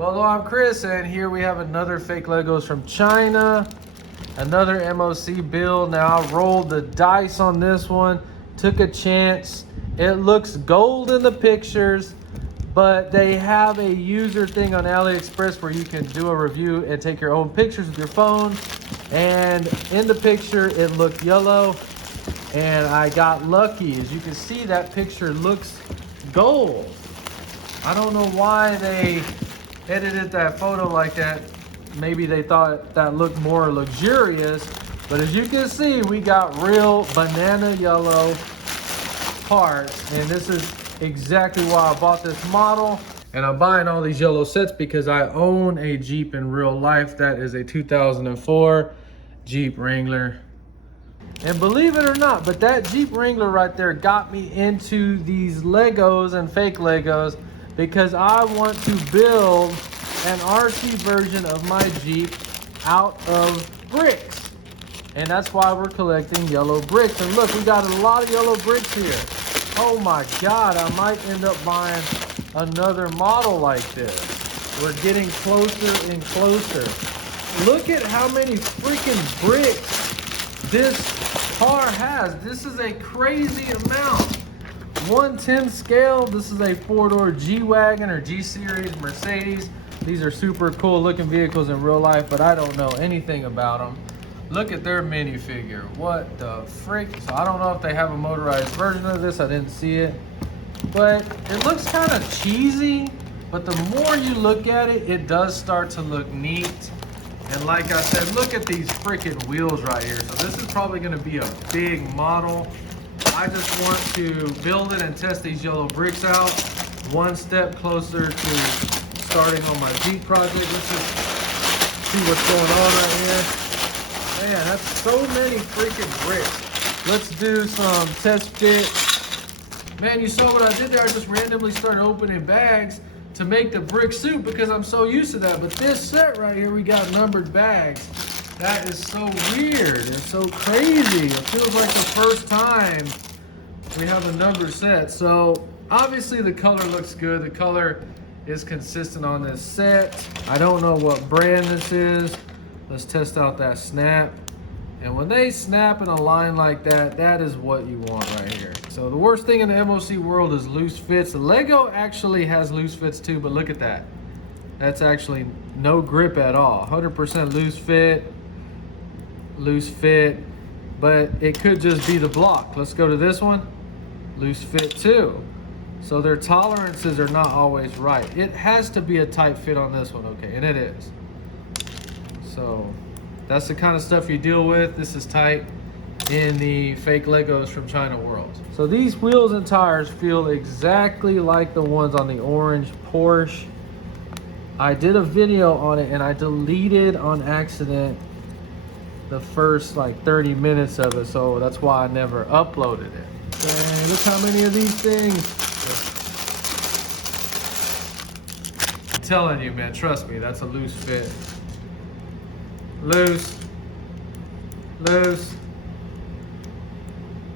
Well, hello, I'm Chris, and here we have another fake Legos from China. Another MOC build. Now, I rolled the dice on this one, took a chance. It looks gold in the pictures, but they have a user thing on AliExpress where you can do a review and take your own pictures with your phone. And in the picture, it looked yellow, and I got lucky. As you can see, that picture looks gold. I don't know why they edited that photo like that. Maybe they thought that looked more luxurious, but as you can see, we got real banana yellow parts, and this is exactly why I bought this model. And I'm buying all these yellow sets because I own a Jeep in real life. That is a 2004 Jeep Wrangler. And believe it or not, but that Jeep Wrangler right there got me into these Legos and fake Legos because I want to build an RC version of my Jeep out of bricks. And that's why we're collecting yellow bricks. And look, we got a lot of yellow bricks here. Oh my God, I might end up buying another model like this. We're getting closer and closer. Look at how many freaking bricks this car has. This is a crazy amount. 1/10 scale. This is a 4-door G-Wagon or G-Series Mercedes. These are super cool looking vehicles in real life, but I don't know anything about them. Look at their minifigure. What the frick? So I don't know if they have a motorized version of this. I didn't see it. But it looks kind of cheesy, but the more you look at it, it does start to look neat. And like I said, look at these freaking wheels right here. So this is probably gonna be a big model. I just want to build it and test these yellow bricks out. One step closer to starting on my Jeep project. Let's just see what's going on right here. Man, that's so many freaking bricks. Let's do some test fit. Man, you saw what I did there. I just randomly started opening bags to make the brick suit because I'm so used to that. But this set right here, we got numbered bags. That is so weird and so crazy. It feels like the first time we have a numbered set. So obviously the color looks good. The color is consistent on this set. I don't know what brand this is. Let's test out that snap. And when they snap in a line like that, that is what you want right here. So the worst thing in the MOC world is loose fits. The Lego actually has loose fits too, but look at that. That's actually no grip at all. 100% loose fit, but it could just be the block. Let's go to this one. Loose fit too. So their tolerances are not always right. It has to be a tight fit on this one, okay, and it is. So that's the kind of stuff you deal with. This is tight in the fake Legos from China world. So these wheels and tires feel exactly like the ones on the orange Porsche. I did a video on it and I deleted on accident the first like 30 minutes of it, so that's why I never uploaded it. Dang, look how many of these things. I'm telling you, man, trust me, that's a loose fit. Loose,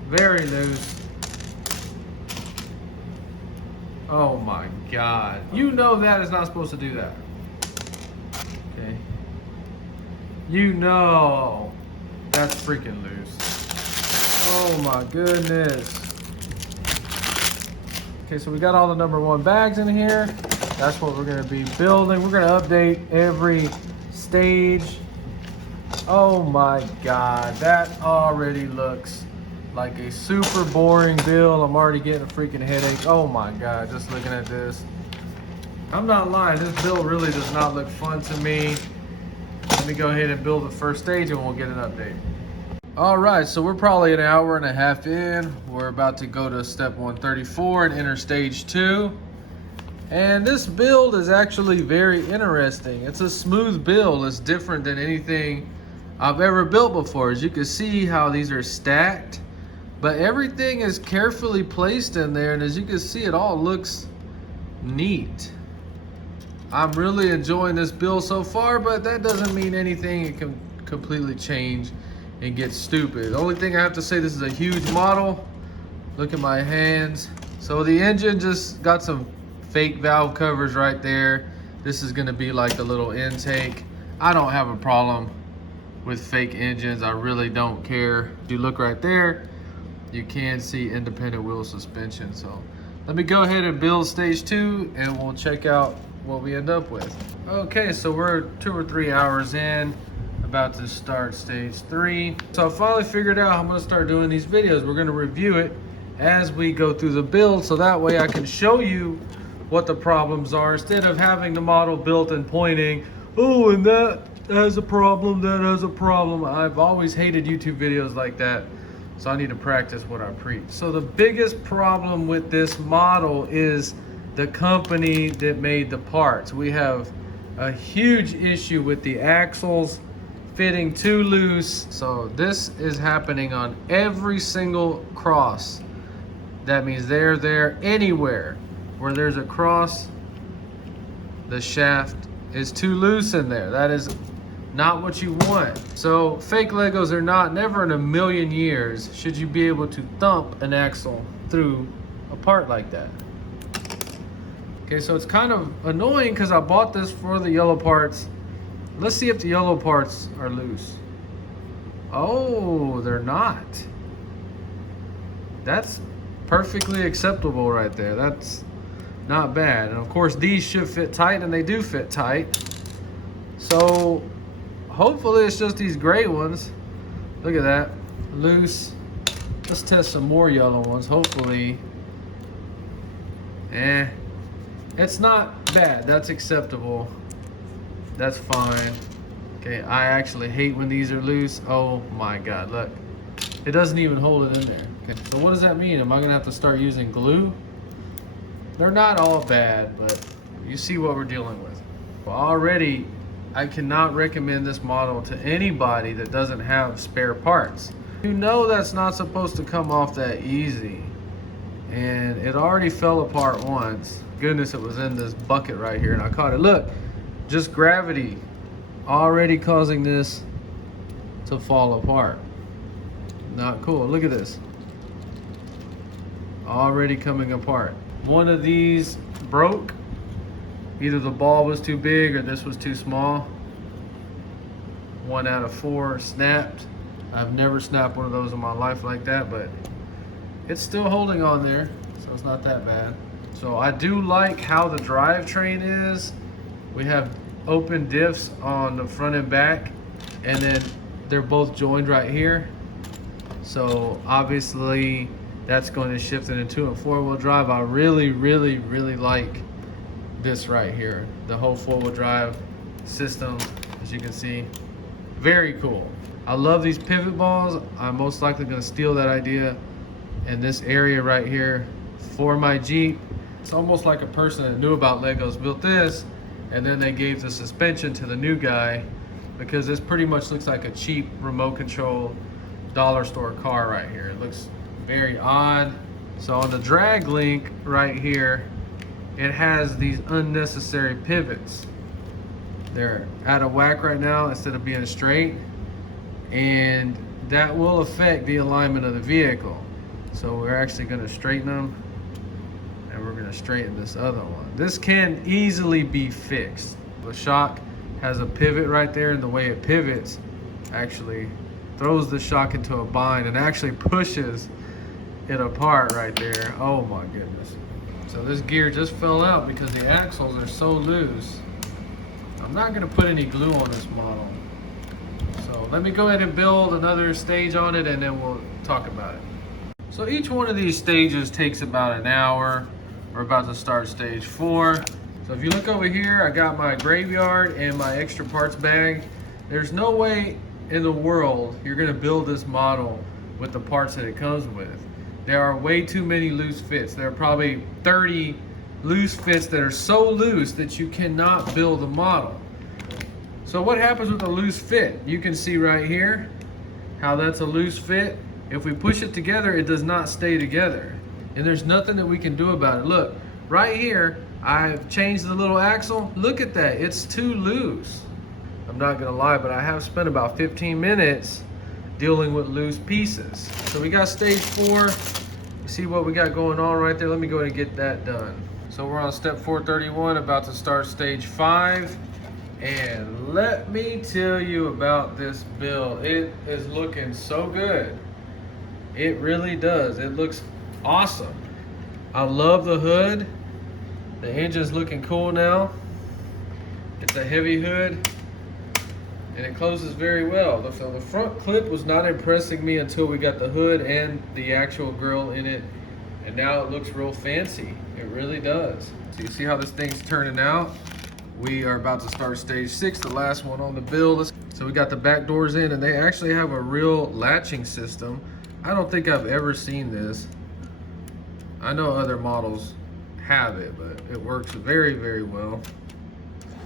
very loose. Oh my God. You know that is not supposed to do that. Okay. You know that's freaking loose. Oh my goodness. Okay, so we got all the #1 bags in here. That's what we're gonna be building. We're gonna update every stage. Oh my God, that already looks like a super boring build. I'm already getting a freaking headache. Oh my God, just looking at this. I'm not lying, this build really does not look fun to me. Let me go ahead and build the first stage and we'll get an update. All right, so we're probably an hour and a half in. We're about to go to step 134 and enter stage 2. And this build is actually very interesting. It's a smooth build. It's different than anything I've ever built before. As you can see how these are stacked, but everything is carefully placed in there. And as you can see, it all looks neat. I'm really enjoying this build so far, but that doesn't mean anything. It can completely change and get stupid. The only thing I have to say, this is a huge model. Look at my hands. So the engine just got some fake valve covers right there. This is gonna be like the little intake. I don't have a problem with fake engines. I really don't care. If you look right there, you can see independent wheel suspension. So let me go ahead and build stage 2 and we'll check out what we end up with. Okay, so we're 2 or 3 hours in, about to start stage 3. So I finally figured out how I'm gonna start doing these videos. We're gonna review it as we go through the build, so that way I can show you what the problems are instead of having the model built and pointing, oh, and that has a problem, that has a problem. I've always hated YouTube videos like that, so I need to practice what I preach. So the biggest problem with this model is the company that made the parts. We have a huge issue with the axles fitting too loose. So this is happening on every single cross. That means they're there anywhere where there's a cross, the shaft is too loose in there. That is not what you want. So fake Legos are not, never in a million years should you be able to thump an axle through a part like that. Okay, so it's kind of annoying because I bought this for the yellow parts. Let's see if the yellow parts are loose. Oh, they're not. That's perfectly acceptable right there. That's not bad. And of course these should fit tight, and they do fit tight. So hopefully it's just these gray ones. Look at that, loose. Let's test some more yellow ones. Hopefully, it's not bad. That's acceptable. That's fine. Okay, I actually hate when these are loose. Oh my God, look. It doesn't even hold it in there. Okay, so what does that mean? Am I gonna have to start using glue? They're not all bad, but you see what we're dealing with. Already, I cannot recommend this model to anybody that doesn't have spare parts. You know that's not supposed to come off that easy. And it already fell apart once. Goodness, it was in this bucket right here and I caught it. Look, just gravity already causing this to fall apart. Not cool. Look at this. Already coming apart. One of these broke. Either the ball was too big or this was too small. 1 out of 4 snapped. I've never snapped one of those in my life like that, but it's still holding on there, so it's not that bad. So I do like how the drivetrain is. We have open diffs on the front and back, and then they're both joined right here. So obviously that's going to shift it into a 4-wheel drive. I really like this right here. The whole 4-wheel drive system, as you can see, very cool. I love these pivot balls. I'm most likely going to steal that idea in this area right here for my Jeep. It's almost like a person that knew about Legos built this, and then they gave the suspension to the new guy, because this pretty much looks like a cheap remote control dollar store car right here. It looks very odd. So on the drag link right here, it has these unnecessary pivots. They're out of whack right now instead of being straight, and that will affect the alignment of the vehicle. So we're actually going to straighten them, and we're going to straighten this other one. This can easily be fixed. The shock has a pivot right there, and the way it pivots actually throws the shock into a bind and actually pushes it apart right there. Oh my goodness. So this gear just fell out because the axles are so loose. I'm not going to put any glue on this model. So let me go ahead and build another stage on it, and then we'll talk about it. So each one of these stages takes about an hour. We're about to start stage 4. So if you look over here, I got my graveyard and my extra parts bag. There's no way in the world you're going to build this model with the parts that it comes with. There are way too many loose fits. There are probably 30 loose fits that are so loose that you cannot build a model. So what happens with a loose fit? You can see right here how that's a loose fit. If we push it together, it does not stay together. And there's nothing that we can do about it. Look, right here, I've changed the little axle. Look at that, it's too loose. I'm not gonna lie, but I have spent about 15 minutes dealing with loose pieces. So we got stage 4. You see what we got going on right there? Let me go ahead and get that done. So we're on step 431, about to start stage 5. And let me tell you about this build. It is looking so good. It really does. It looks awesome. I love the hood. The engine's looking cool now. It's a heavy hood and it closes very well. So the front clip was not impressing me until we got the hood and the actual grill in it. And now it looks real fancy. It really does. So you see how this thing's turning out? We are about to start stage 6, the last one on the build. So we got the back doors in and they actually have a real latching system. I don't think I've ever seen this. I know other models have it, but it works very, very well.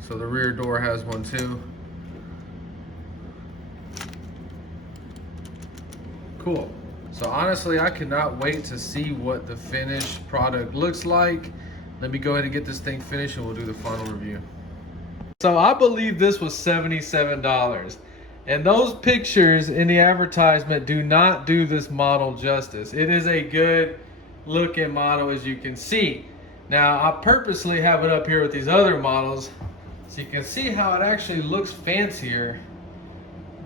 So the rear door has one too. Cool. So honestly, I cannot wait to see what the finished product looks like. Let me go ahead and get this thing finished and we'll do the final review. So I believe this was $77. And those pictures in the advertisement do not do this model justice. It is a good looking model, as you can see. Now, I purposely have it up here with these other models so you can see how it actually looks fancier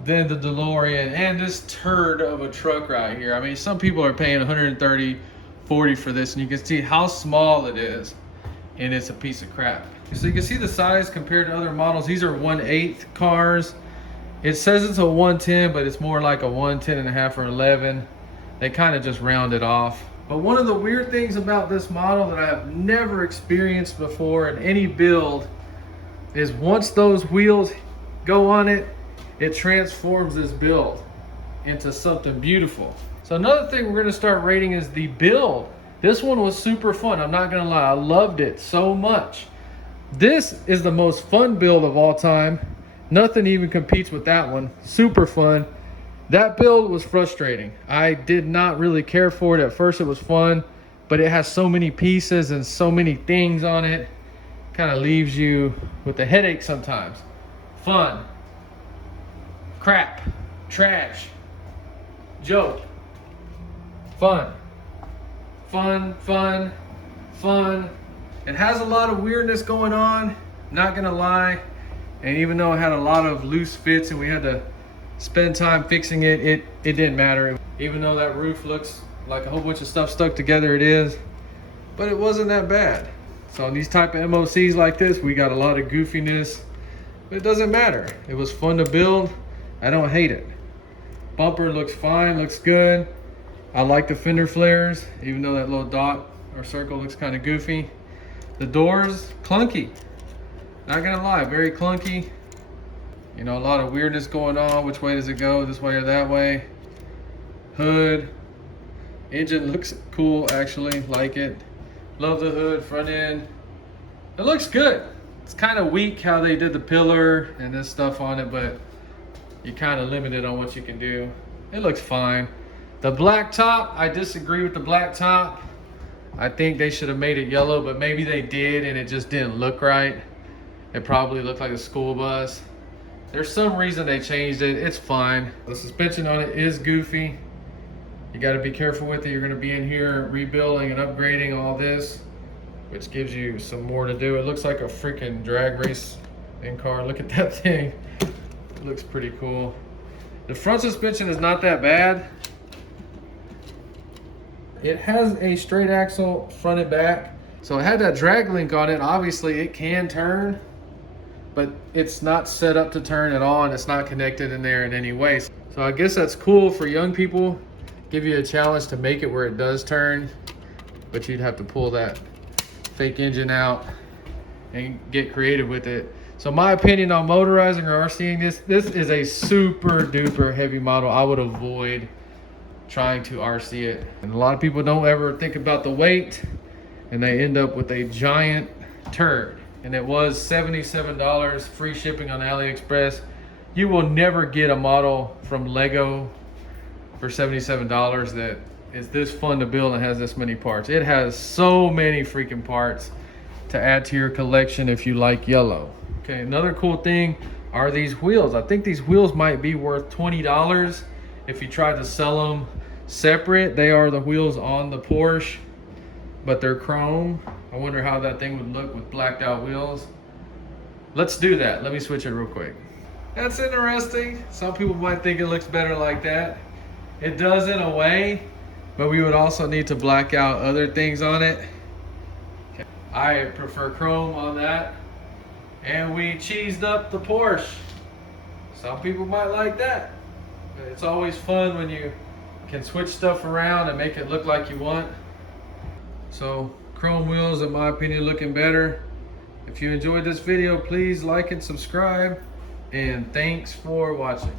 than the DeLorean and this turd of a truck right here. I mean, some people are paying $130, $40 for this, and you can see how small it is, and it's a piece of crap. So you can see the size compared to other models. These are 1/8 cars. It says it's a 110, but it's more like a 110.5 or 11. They kind of just round it off. But one of the weird things about this model that I have never experienced before in any build is once those wheels go on it, it transforms this build into something beautiful. So another thing we're gonna start rating is the build. This one was super fun, I'm not gonna lie, I loved it so much. This is the most fun build of all time. Nothing even competes with that one. Super fun. That build was frustrating. I did not really care for it. At first it was fun, but it has so many pieces and so many things on it. Kind of leaves you with a headache sometimes. Fun. Crap. Trash. Joke. Fun. Fun, fun, fun. It has a lot of weirdness going on, not gonna lie. And even though it had a lot of loose fits and we had to spend time fixing it, it didn't matter. Even though that roof looks like a whole bunch of stuff stuck together, it is. But it wasn't that bad. So on these type of MOCs like this, we got a lot of goofiness, but it doesn't matter. It was fun to build. I don't hate it. Bumper looks fine, looks good. I like the fender flares, even though that little dot or circle looks kind of goofy. The doors, clunky. Not gonna lie, very clunky. You know, a lot of weirdness going on. Which way does it go? This way or that way? Hood. Engine looks cool, actually. Like it. Love the hood, front end. It looks good. It's kind of weak how they did the pillar and this stuff on it, but you're kind of limited on what you can do. It looks fine. The black top, I disagree with the black top. I think they should have made it yellow, but maybe they did and it just didn't look right. It probably looked like a school bus. There's some reason they changed it. It's fine. The suspension on it is goofy. You got to be careful with it. You're going to be in here rebuilding and upgrading all this, which gives you some more to do. It looks like a freaking drag race in car. Look at that thing. It looks pretty cool. The front suspension is not that bad. It has a straight axle front and back. So it had that drag link on it. Obviously it can turn, but it's not set up to turn at all and it's not connected in there in any way. So I guess that's cool for young people. Give you a challenge to make it where it does turn, but you'd have to pull that fake engine out and get creative with it. So my opinion on motorizing or RCing this is a super duper heavy model. I would avoid trying to RC it. And a lot of people don't ever think about the weight and they end up with a giant turd. And it was $77, free shipping on AliExpress. You will never get a model from Lego for $77 that is this fun to build and has this many parts. It has so many freaking parts to add to your collection if you like yellow. Okay, another cool thing are these wheels. I think these wheels might be worth $20 if you try to sell them separate. They are the wheels on the Porsche. but they're chrome. I wonder how that thing would look with blacked out wheels. Let's do that. Let me switch it real quick. That's interesting. Some people might think it looks better like that. It does in a way, but we would also need to black out other things on it. Okay. I prefer chrome on that. And we cheesed up the Porsche. Some people might like that. It's always fun when you can switch stuff around and make it look like you want. So chrome wheels, in my opinion, looking better. If you enjoyed this video, please like and subscribe. And thanks for watching.